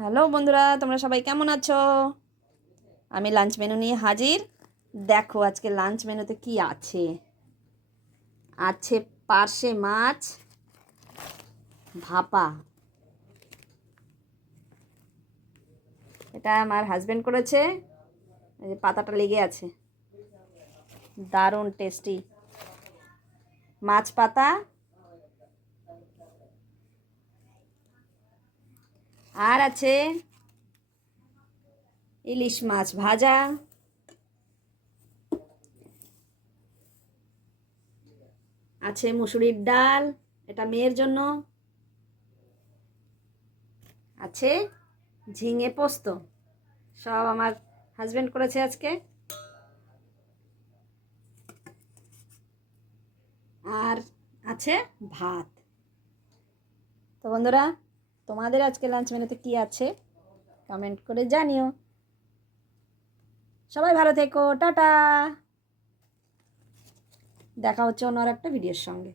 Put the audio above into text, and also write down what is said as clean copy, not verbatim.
Hello বন্ধুরা, তোমরা সবাই কেমন আছো? আমি লাঞ্চ মেনু নিয়ে হাজির। দেখো আজকে লাঞ্চ মেনুতে কি আছে। আছে পার্শে মাছ ভাপা। এটা আমার হাজবেন্ড করেছে। এই যে পাতাটা লেগে আছে, দারুণ টেস্টি মাছ পাতা। আর আছে ইলিশ মাছ ভাজা। আছে মুসুরির ডাল, এটা মেয়ের জন্য। আছে ঝিঙে পোস্ত, সব আমার হাজবেন্ড করেছে আজকে। আর আছে ভাত। তো বন্ধুরা, তোমাদের আজকে লাঞ্চ মেনুতে কি আছে কমেন্ট করে জানিও। সবাই ভালো থেকো, টাটা। দেখা হচ্ছে অন্য আর একটা ভিডিওর সঙ্গে।